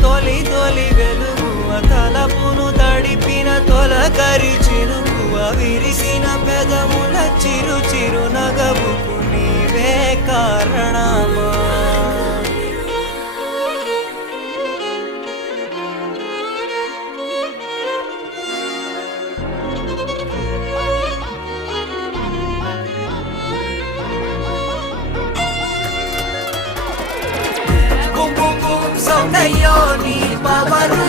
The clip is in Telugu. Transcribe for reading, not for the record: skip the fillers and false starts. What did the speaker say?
తొలి తొలి వెలుగువ తలపును తడిపిన తొలకరి చినుకువ విరిసిన పెదముల చిరు చిరు నగవుకు నీవే కారణమా సౌందర్యో నీ పవరు